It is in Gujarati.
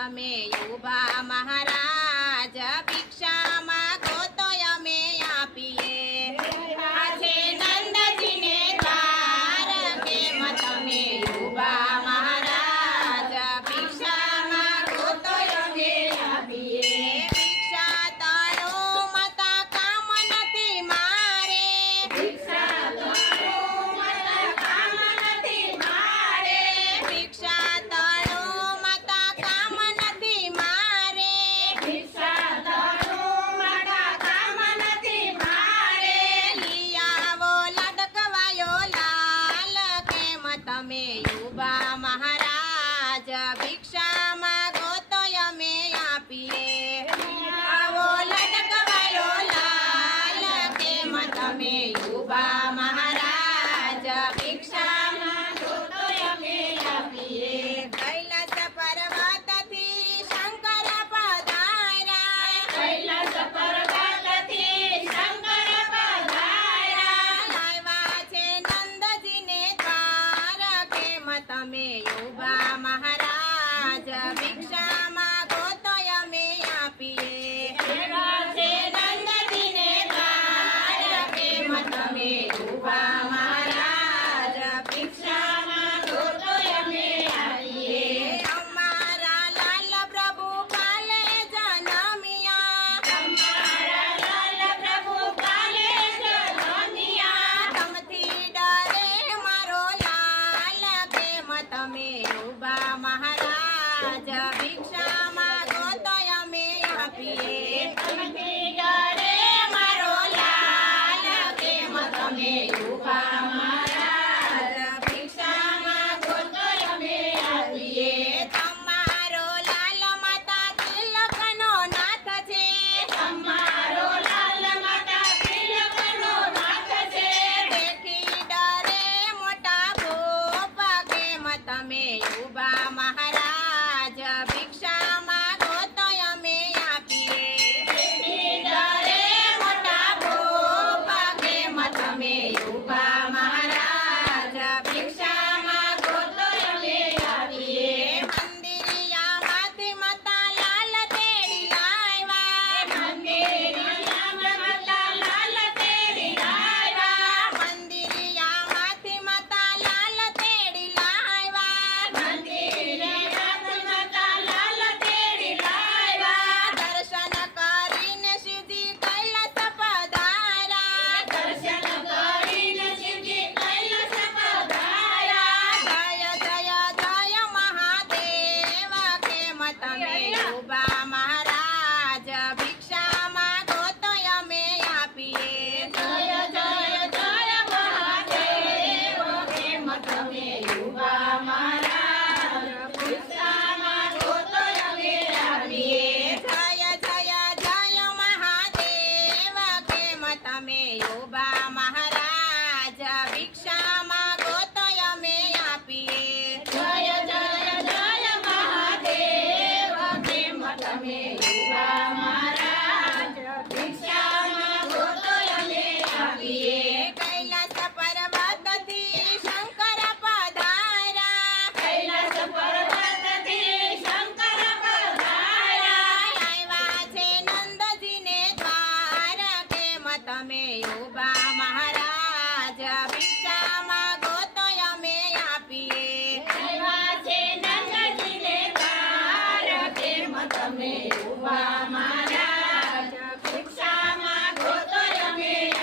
તમે ઉભા મહારાજ ભિક્ષા માંગો તો અમે આપીએ આજે નંદજીને દ્વાર કેમ તમે ઉભા મહારાજ ભિક્ષા માંગો તો અમે આપીએ ભિક્ષા તણો મતા કામ નથી મારે ભિક્ષા તણો મતા કામ નથી મારે ભિક્ષા તણો મતા કામ નથી મારે ભિક્ષા તણો મતા કામ નથી મારે લઈ આવો લડકવાયો લાલ કેમ તમે ઉભા મહારાજ ભિક્ષા માંગો તો અમે આપીએ આવો લડકવાયો લાલ કેમ તમે ઉભા મહારાજ ભિક્ષા માંગો તો અમે આપીએ કૈલાસ પર્વતથી શંકર પધાર્યા કૈલાસ પર્વતથી શંકર પધાર્યા લાવ્યા છે નંદજીને દ્વાર કેમ તમે ઉભા મહારાજ ભિક્ષા માંગો તો અમે આપીએ લાવ્યા છે નંદજીને દ્વાર કેમ તમે ઉભા મહારાજ ભિક્ષા માંગો તો અમે આપીએ અમારા લાલ પ્રભુ કાલે જન્મ્યા અમારા લાલ પ્રભુ કાલે જન્મ્યા તમથી ડરે મારો લાલ કેમ તમે ઉભા મહારાજ ભિક્ષા માંગો તો અમે આપીએ તમથી ડરે મારો લાલ કેમ તમે ઉભા મહારાજ ભિક્ષા માંગો તો અમે આપીએ તમારો લાલ માતા તિલકનો નાથ છે તમારો લાલ માતા તિલકનો નાથ છે દેખી ડરે મોટા ભોપ કેમ તમે ઉભા મહારાજ ભિક્ષા માંગો તો અમે આપીએ દેખી ડરે મોટા ભોપ કેમ તમે ઉભા મહારાજ ભિક્ષા માંગો તો અમે આપીએ મંદિરિયામાંથી માતા લાલ તેડી લાવ્યા મંદિરિયામાં માતા લાલ તેડી લાવ્યા મંદિરિયામાંથી માતા લાલ તેડી લાવ્યા મંદિરિયામાંથી માતા લાલ તેડી લાવ્યા દર્શન કરીને શિવજી કૈલાસ પધાર્યા દર્શન કરીને શિવજી કૈલાસ પધાર્યા જય જય જય મહાદેવ કેમ તમે ઉભા મહારાજ ભિક્ષા માંગો તો અમે આપીએ જય જય જય મહાદેવ કેમ તમે ઉભા મહારાજ ભિક્ષા માંગો તો અમે આપીએ જય જય જય મહાદેવ કેમ તમે ઉભા મહારાજ ભિક્ષા માંગો તો અમે આપીએ જય જય જય મહાદેવ કેમ તમે ઉભા મહારાજ ભિક્ષા માંગો તો અમે આપીએ કૈલાસ પર્વતથી શંકર પધાર્યા કૈલાસ પર્વતથી શંકર પધાર્યા લાવ્યા છે નંદજીને દ્વાર કેમ તમે ઉભા મહારાજ